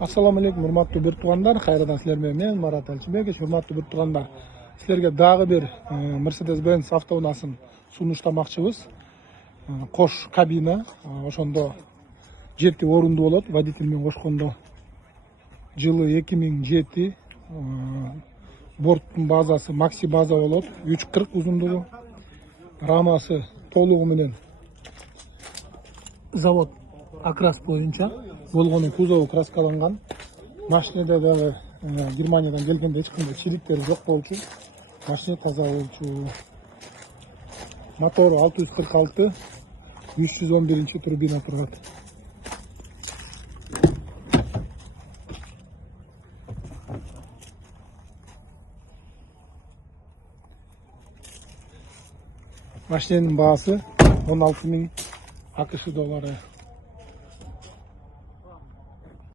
Assalamu alaikum, hurmatli bir tuğanlar. Kayradan sizlerle men Marat Alçıbek. Hurmatli bir tuğanlar. Sizlerge dağı bir Mercedes-Benz avtounaaсын sunuştamakçыбыз. Koş kabina, ошондо 7 орунду болот. Водитель менен кошкондо жылы 2007. Борттун базасы макси база болот. 340 узундугу. Рамасы толугу менен завод окрас боюнча болгону кузову краскаланган. Машинеде дагы Германиядан келгенде эч кандай чиликтери жок болчу. Машина таза болчу. Мотору 646, 311 турбина турат. Машинанын баасы 16.000 AQSh доллары.